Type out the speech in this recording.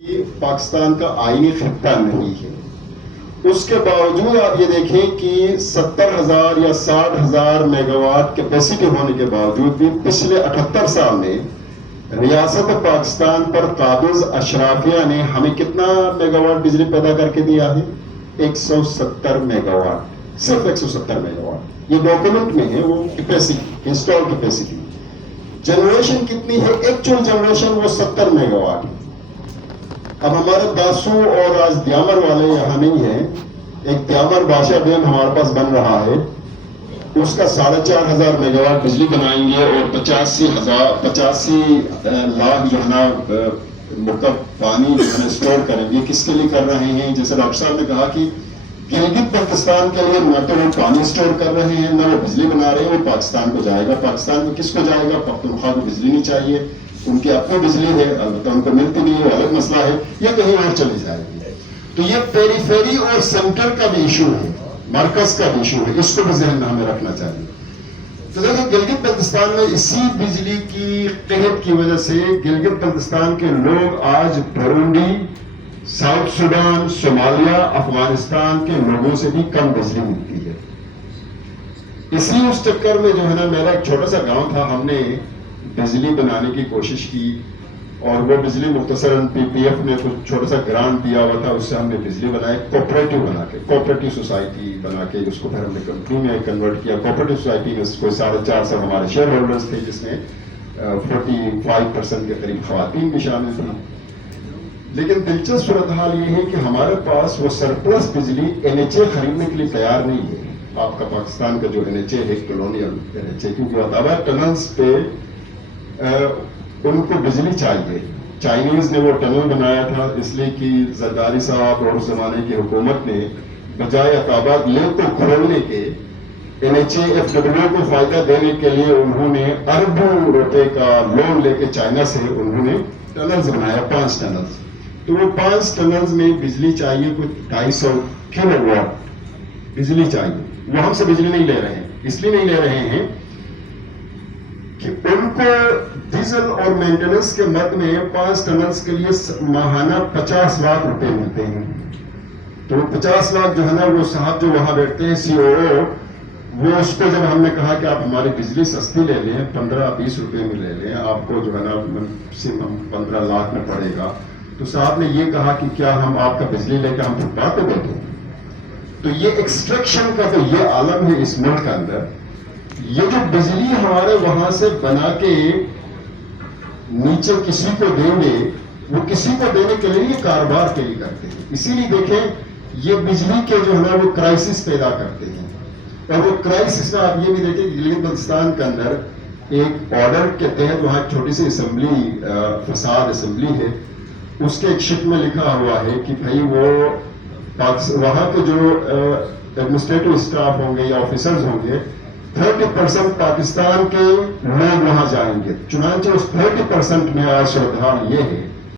پاکستان کا آئینی خطہ نہیں ہے، اس کے باوجود آپ یہ دیکھیں کہ 70,000 یا 60,000 میگا واٹ کیپیسٹی ہونے کے باوجود بھی پچھلے 78 سال میں ریاست پاکستان پر قابض اشرافیہ نے ہمیں کتنا میگا واٹ بجلی پیدا کر کے دیا ہے؟ 170 میگا واٹ، صرف 170 میگا واٹ۔ یہ ڈاکومنٹ میں ہے، وہ کیپیسٹی، انسٹال کیپیسٹی۔ جنریشن کتنی ہے؟ ایکچوئل جنریشن وہ 70 میگا واٹ۔ اب ہمارے داسو اور آج دیامر والے یہاں نہیں ہیں، ایک دیامر بادشاہ ڈیم ہمارے پاس بن رہا ہے، اس کا 4,500 میگا واٹ بجلی بنائیں گے اور 85 لاکھ جو ہے نا مرکب پانی جو ہے اسٹور کریں گے۔ کس کے لیے کر رہے ہیں؟ جیسے ڈاکٹر صاحب نے کہا کہ گلگت بلتستان کے لیے نہ تو وہ پانی اسٹور کر رہے ہیں، نہ وہ بجلی بنا رہے ہیں، وہ پاکستان کو جائے گا۔ پاکستان میں کس کو جائے گا؟ پختونخوا کو بجلی نہیں چاہیے، ان کی اپنی بجلی ہے، البتہ ان کو ملتی نہیں ہے، الگ مسئلہ ہے، یہ کہیں اور چلی جائے گی۔ تو یہ پیریفیری اور سینٹر کا بھی ایشو ہے، مرکز کا بھی ایشو ہے، اس کو بھی ذہن میں ہمیں رکھنا چاہیے۔ تو دیکھیں گلگت بلتستان میں اسی بجلی کی قحط کی وجہ سے گلگت بلتستان کے لوگ آج Burundi, south Sudan, Somalia, Afghanistan کے لوگوں سے بھی کم بجلی ملتی ہے۔ اسی اس چکر میں جو ہے نا میرا ایک چھوٹا سا گاؤں تھا، ہم نے بجلی بنانے کی کوشش کی اور وہ بجلی مختصراً پی ایف نے کچھ چھوٹا سا گرانٹ دیا ہوا تھا، اس سے ہم نے بجلی بنائی کوپریٹو بنا کے، کوپریٹو سوسائٹی بنا کے، اس کو پھر ہم نے کمپنی میں کنورٹ کیا۔ کوپریٹو سوسائٹی میں کوئی 450 ہمارے شیئر ہولڈرز تھے، جس میں 45% کے قریب خواتین بھی شامل تھیں۔ لیکن دلچسپ صورتحال یہ ہے کہ ہمارے پاس وہ سرپلس بجلی NHA خریدنے کے لیے تیار نہیں ہے۔ آپ کا پاکستان کا جو NHA ہے، کلونیل NHA، کیونکہ بتاوا ٹنلز پہ ان کو بجلی چاہیے۔ چائنیز نے وہ ٹنل بنایا تھا اس لیے کہ زرداری صاحب اور اس زمانے کی حکومت نے بجائے عطاباد لیک کو کھولنے کے NHA FW کو فائدہ دینے کے لیے انہوں نے اربوں روپے کا لون لے کے چائنا سے انہوں نے ٹنلز بنایا، 5 ٹنلز۔ تو وہ 5 ٹنلز میں بجلی چاہیے کچھ 250 کلو واٹ بجلی چاہیے۔ وہ ہم سے بجلی نہیں لے رہے ہیں، اس لیے نہیں لے رہے ہیں کہ ان کو ڈیزل اور مینٹیننس کے مد میں 5 ٹنلز کے لیے ماہانہ 50 لاکھ روپے ملتے ہیں۔ تو 50 لاکھ جو ہے نا وہ صاحب جو وہاں بیٹھتے ہیں COO، وہ اس کو جب ہم نے کہا کہ آپ ہماری بجلی سستی لے لیں، 15-20 روپے میں لے لیں، آپ کو جو ہے نا 15 لاکھ میں پڑے گا، تو صاحب نے یہ کہا کہ کیا ہم آپ کا بجلی لے کے ہم فٹ پاتھ پہ بیٹھیں؟ تو یہ ایکسٹریکشن کا تو یہ عالم ہے اس ملک کے اندر۔ یہ جو بجلی ہمارے وہاں سے بنا کے نیچے کسی کو دیں گے، وہ کسی کو دینے کے لیے یہ کاروبار کے لیے کرتے ہیں۔ اسی لیے دیکھیں یہ بجلی کے جو ہے نا وہ کرائسس پیدا کرتے ہیں، اور وہ کرائسس میں آپ یہ بھی دیکھیں گلگت بلتستان کے اندر ایک آرڈر کے تحت وہاں ایک چھوٹی سی اسمبلی، فساد اسمبلی ہے، اس کے ایک شپ میں لکھا ہوا ہے کہ بھائی وہ وہاں کے جو ایڈمنسٹریٹو اسٹاف ہوں گے یا آفیسرز ہوں گے، 30% پاکستان کے لوگ وہاں جائیں گے۔ چنانچہ اس 30% میں آج صورتحال یہ ہے